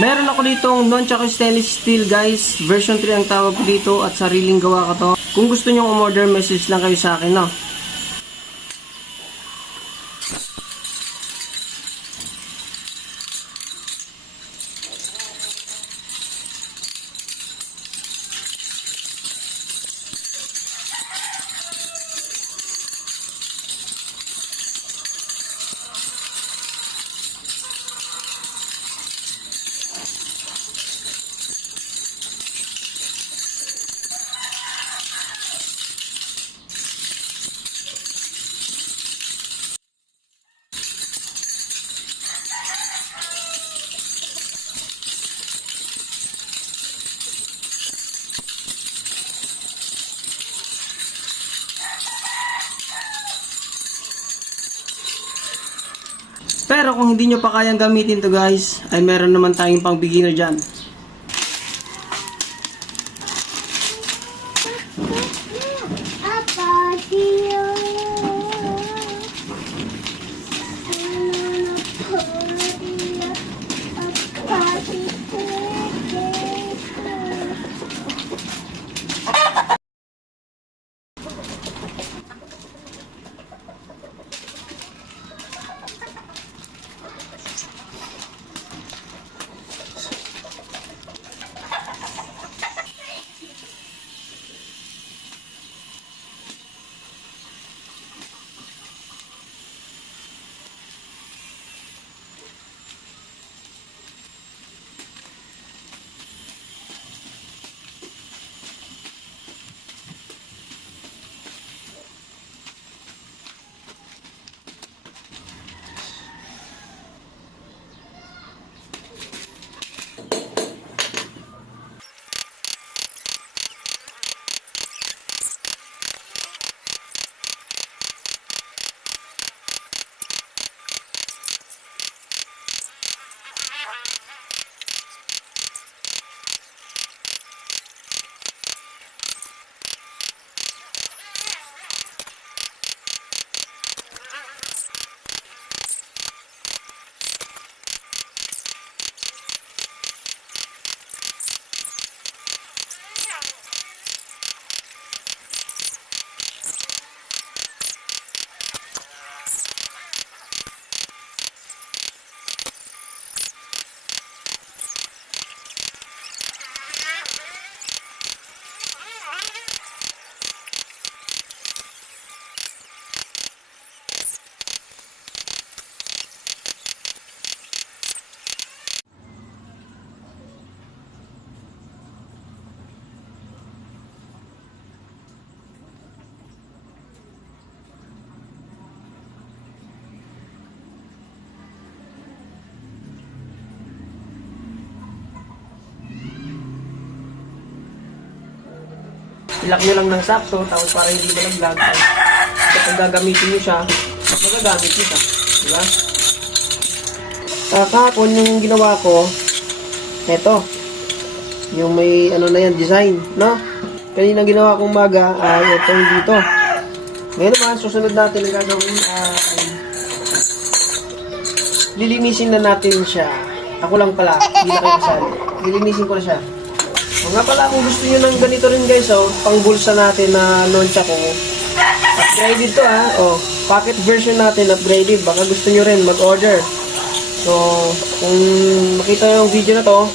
Meron ako ditong nunchaku stainless steel guys. Version 3 ang tawag ko dito at sariling gawa ko to. Kung gusto nyo umorder, message lang kayo sa akin, no? Pero kung hindi nyo pa kayang gamitin to guys, ay meron naman tayong pang beginner dyan. Ilak nyo lang ng sakto, tapos para hindi malaglag. Kapag gagamitin nyo siya, magagamit nyo siya. Diba? Kahapon yung ginawa ko, eto. Yung may ano na yan, design. No? Kanina ginawa kong maga, ito yung dito. Ngayon naman, susunod natin ang gagawin ay lilinisin na natin siya. Ako lang pala, hindi na kayo kasali. Lilinisin ko na siya. O nga pala, kung gusto nyo ng ganito rin guys, pang bulsa natin na nunchaku. Upgraded to pocket version natin, upgraded. Baka gusto nyo rin mag-order. So, kung makita nyo yung video na to,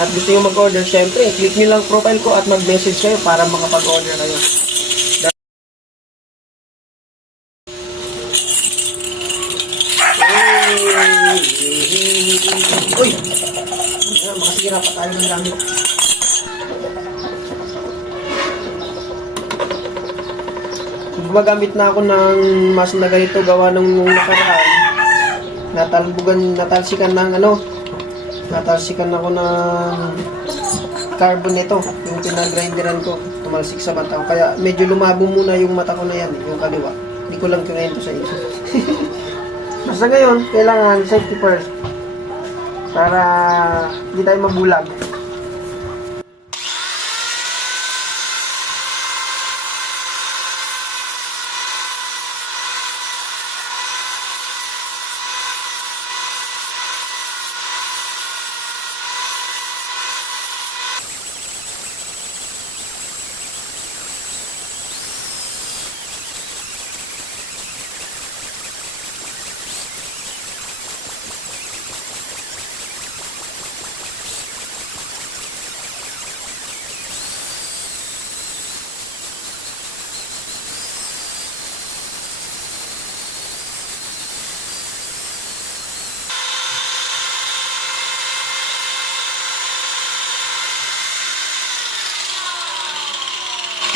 at gusto nyo mag-order, syempre, click nyo lang profile ko at mag-message kayo para makapag-order kayo. Uy! Makasira pa tayo ng gamit. Gumagamit na ako ng mas na ganito gawa ng nakaraan. Natalsikan ako ng carbon nito, yung pinagrinderan ko, tumalsik sa mata ko. Kaya medyo lumabo muna yung mata ko na yan, yung kaliwa. Hindi ko lang kinento sa inyo. Basta ngayon, kailangan safety first. Para hindi tayo mabulag.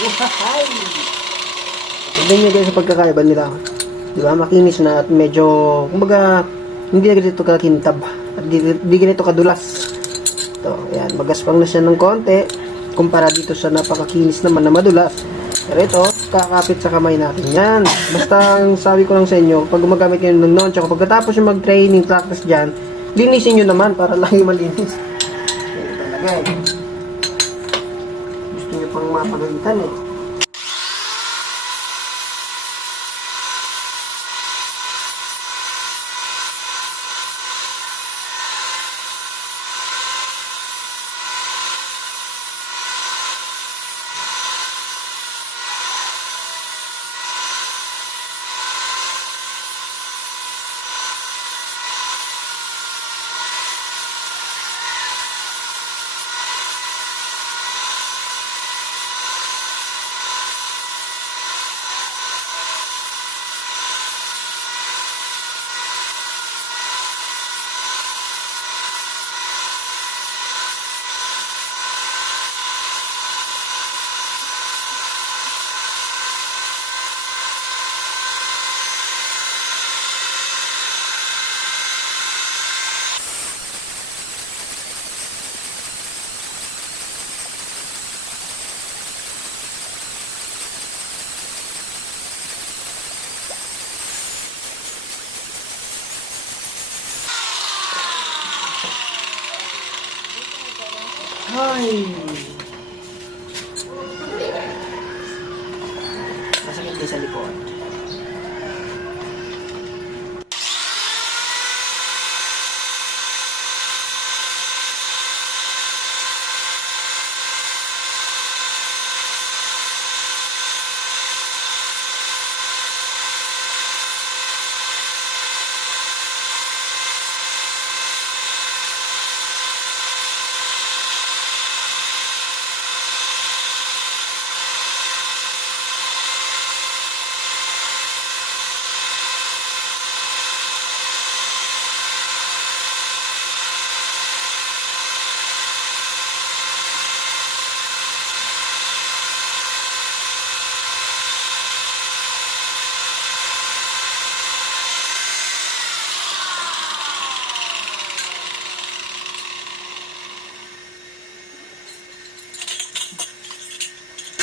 Wahay! Tignan nyo guys sa pagkakaiba nila. Diba? Makinis na at medyo, kumbaga, hindi na ganito kakintab. At di ganito kadulas. Ito, ayan. Magaspang na siya ng konti. Kumpara dito sa napakakinis naman na madulas. Pero ito, kakapit sa kamay natin. Yan. Basta ang sabi ko lang sa inyo, pag gumagamit kayo ng nunchaku, pagkatapos yung mag-training practice dyan, linisin nyo naman para lang yung malinis. Yan talaga eh. Gusto nyo pang mapagalitan eh. Ay! Masakit din sa likod.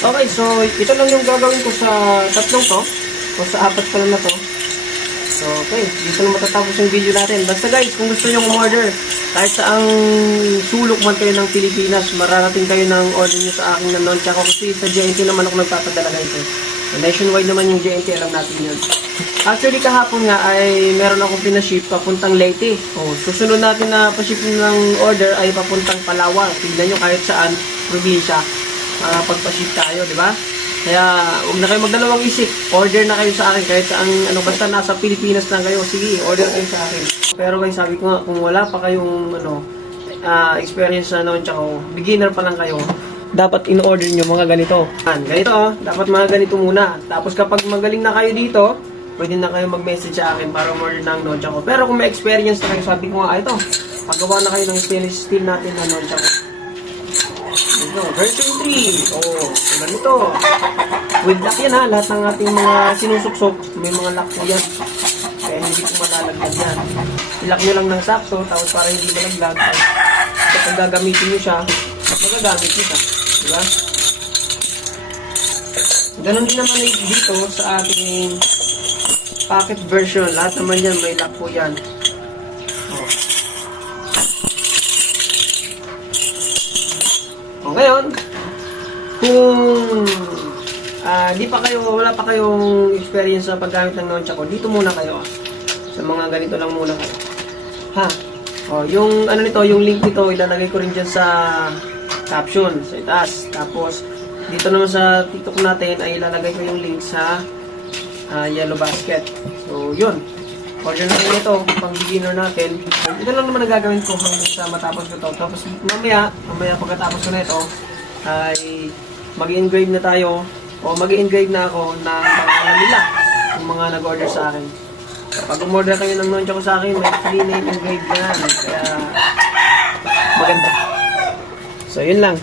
Okay, so ito lang yung gagawin ko sa tatlong to o sa apat pala na to. So okay, dito na matatapos yung video natin. Basta guys, kung gusto nyo umorder kahit saang sulok man kayo ng Pilipinas, mararating kayo ng order nyo sa aking na nunchaku kasi sa JNT naman ako nagpapadala ito. So, nationwide naman yung JNT, alam natin yun. Actually kahapon nga ay meron akong pinaship papuntang Leyte. Susunod natin na pa-ship ng order ay papuntang Palawan. Tignan nyo kahit saan probinsya. Pagpa-ship tayo, di ba? Kaya, huwag na kayo magdalawang isip. Order na kayo sa akin kahit saan, basta nasa Pilipinas lang kayo. Sige, order kayo sa akin. Pero guys, sabi ko nga, kung wala pa kayong, experience na nunchaku, beginner pa lang kayo, dapat in-order nyo mga ganito. Ganito, dapat mga ganito muna. Tapos kapag magaling na kayo dito, pwede na kayo mag-message sa akin para order ng nunchaku. Pero kung may experience na kayo, sabi ko nga, ito, paggawa na kayo ng stainless steel natin na nunchaku. Version 3. Ganito. With lock yan ha. Lahat ng ating mga sinusuksok, may mga lock po yan. Kaya hindi ko malalaglag yan. I-lock nyo lang ng sakto, tapos para hindi malaglag. Kapag gagamitin nyo siya, magagamit nyo siya. Diba? Ganon din naman dito sa ating packet version. Lahat naman yan, may lock po yan. Ngayon, kung wala pa kayong experience sa paggamit ng nunchaku, dito muna kayo. Sa mga ganito lang muna kayo. Ha? Yung yung link nito, ilalagay ko rin dyan sa caption, sa itaas. Tapos, dito naman sa TikTok natin, ay ilalagay ko yung link sa Yellow Basket. So, yun. Order na rin ito, pang beginner natin. Ito lang naman nagagawin ko hanggang sa matapos ko ito. Tapos mamaya pagkatapos ko na ito, ay mag-engrave na tayo, o mag-engrave na ako ng pangalan nila, yung mga nag-order sa akin. Pag umorder kayo ng nunchaku sa akin, may free name engrave na yan. Kaya maganda. So, yun lang.